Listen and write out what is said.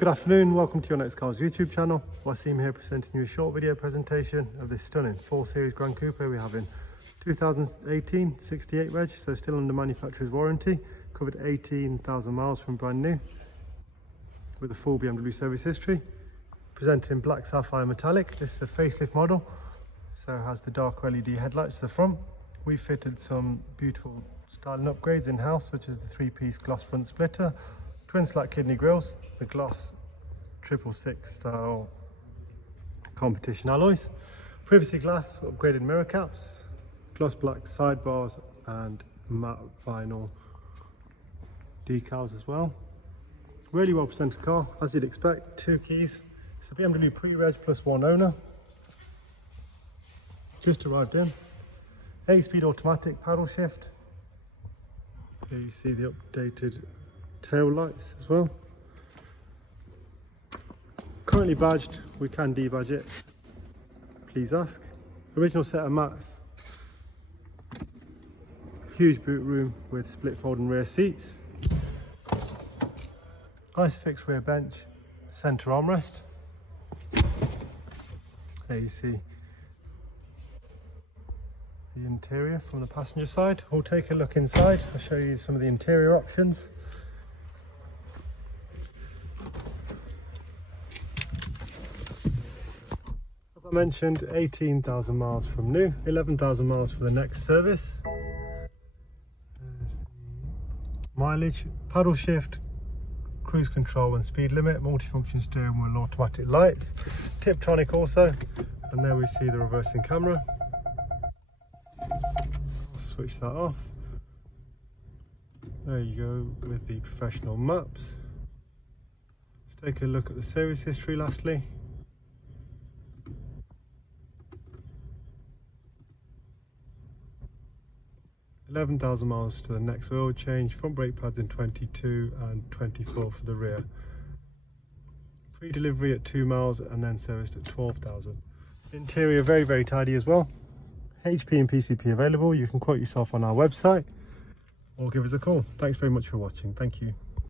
Good afternoon, welcome to your Next Cars YouTube channel. Wasim here presenting you a short video presentation of this stunning 4 Series Grand Coupe we have in 2018 68 reg, so still under manufacturer's warranty, covered 18,000 miles from brand new, with a full BMW service history. Presented in black sapphire metallic. This is a facelift model, so it has the dark LED headlights to the front. We fitted some beautiful styling upgrades in-house, such as the 3-piece gloss front splitter, twin slat kidney grills, the gloss 666 style competition alloys, privacy glass, upgraded mirror caps, gloss black sidebars and matte vinyl decals as well. Really well presented car, as you'd expect. 2 keys. It's a BMW pre-reg plus 1 owner. Just arrived in. 8-speed automatic paddle shift. Here you see the updated tail lights as well. Currently badged, we can debadge it, please ask. Original set of mats. Huge boot room with split folding rear seats. Isofix rear bench, centre armrest. There you see the interior from the passenger side. We'll take a look inside. I'll show you some of the interior options. As I mentioned, 18,000 miles from new, 11,000 miles for the next service. There's the mileage, paddle shift, cruise control and speed limit, multifunction steering wheel, automatic lights, Tiptronic also, and there we see the reversing camera. I'll switch that off. There you go with the professional maps. Let's take a look at the service history lastly. $11,000 miles to the next oil change, front brake pads in 22 and 24 for the rear. Pre-delivery at 2 miles and then serviced at 12,000. Interior very tidy as well. HP and PCP available. You can quote yourself on our website or give us a call. Thanks very much for watching. Thank you.